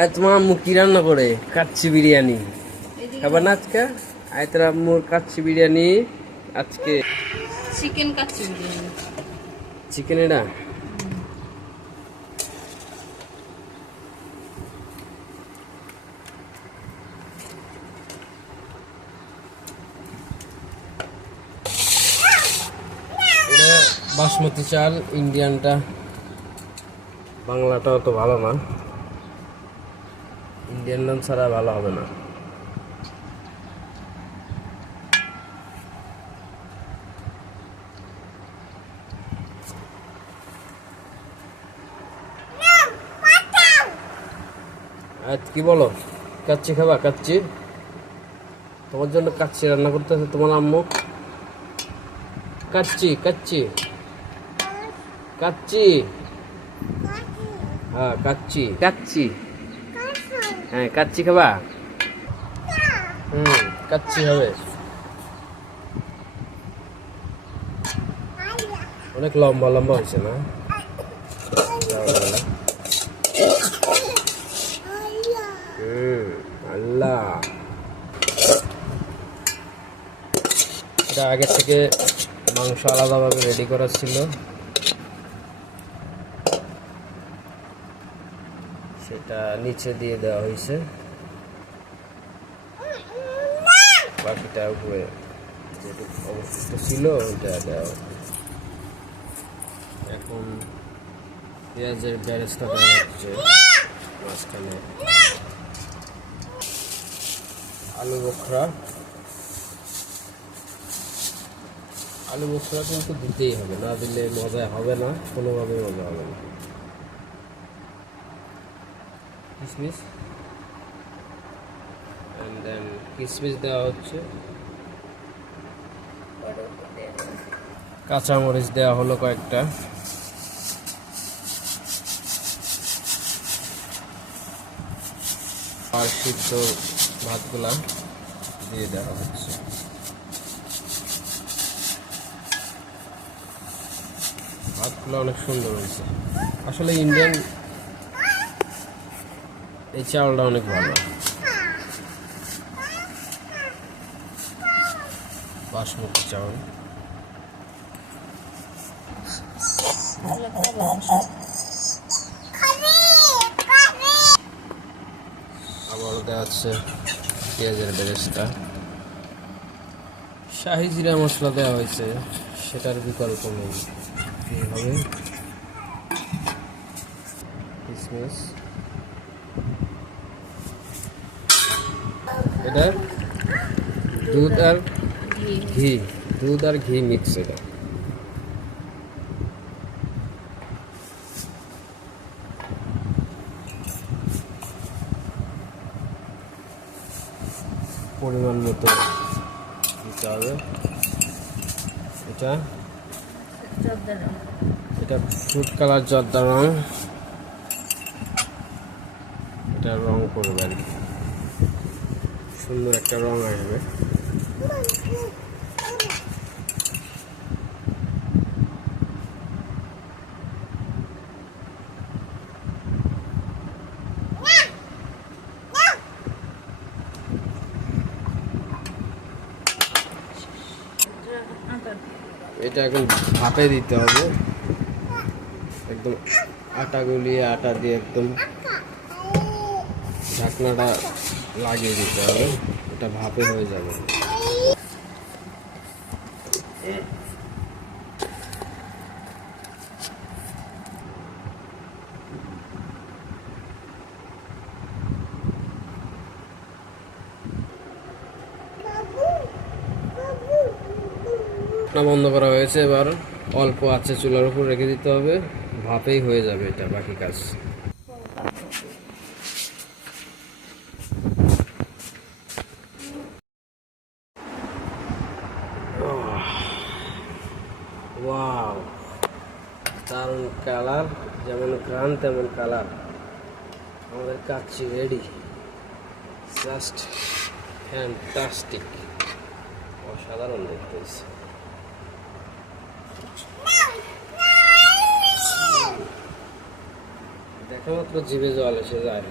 আর তোমার আম্মু কি রান্না করে? কাচ্চি বিরিয়ানি। খাবার না আজকে? আয় তোর আম্মুর কাচ্চি বিরিয়ানি আজকে। চিকেন কাচ্চি বিরিয়ানি। চিকেন এটা? বাসমতি চাল ইন্ডিয়ানটা। বাংলাটা অত ভালো না। ইন্ডিয়ান নাম ছাড়া ভালো হবে না। কি বলো? কাচ্চি খাবা? কাচ্চি? তোমার জন্য কাচ্চি রান্না করতে করতেছে তোমার আম্মু। কাচ্চি কাচ্চি। কাচ্চি। হ্যাঁ কাচ্চি। কাচ্চি। হ্যাঁ কাচ্চি খাবা? হুম, কাচ্চি হবে। অনেক লম্বা লম্বা হয়েছে না? আল্লাহ। এটা আগে থেকে মাংস আলাদাভাবে রেডি করা ছিল। সেটা নিচে দিয়ে দেওয়া হয়েছে। বাকিটা উপরে যেটুকু অবশিষ্ট ছিল, ওইটা দেওয়া। এখন পেঁয়াজের ব্যারেজটা দেওয়া হচ্ছে মাঝখানে। আলু বোখরা। আলু বোখরা কিন্তু দিতেই হবে, না দিলে মজা হবে না, কোনোভাবেই মজা হবে না। কিসমিস অ্যান্ড দেন কিসমিস দেওয়া হচ্ছে কাঁচামরিচ দেওয়া হলো কয়েকটা। আর সিদ্ধ ভাতগুলা দিয়ে দেওয়া হচ্ছে। ভাতগুলো অনেক সুন্দর হয়েছে। আসলে ইন্ডিয়ান এই চাউলটা অনেক ভালো। বাসমতি চাউল। আবারও দেওয়া হচ্ছে পেঁয়াজের বেরেস্তা। শাহি জিরা মশলা দেওয়া হয়েছে, সেটার বিকল্প নেই। হবে কিসমিস। এটা দুধ আর ঘি, দুধ আর ঘি মিক্স এটা। পরিমাণ মতো দিতে এটা জর্দার এটা ফুড কালার জর্দা রং এটা রং করবেন। সুন্দর একটা রং আসবে। এটা এখন ভাপে দিতে হবে। একদম আটা গুলিয়ে আটা দিয়ে একদম ঢাকনাটা লাগিয়ে দিতে হবে। এটা ভাপে হয়ে যাবে। বন্ধ করা হয়েছে, এবার অল্প আছে চুলার উপর রেখে দিতে হবে। ভাপেই হয়ে যাবে এটা বাকি কাজ। ওয়াও দারুণ কালার যেমন গ্রান তেমন কালার আমাদের কাচ্ছি রেডি জাস্ট ফ্যান্টাস্টিক অসাধারণ দেখতে। দেখা মাত্র জিভে জল এসে যায়।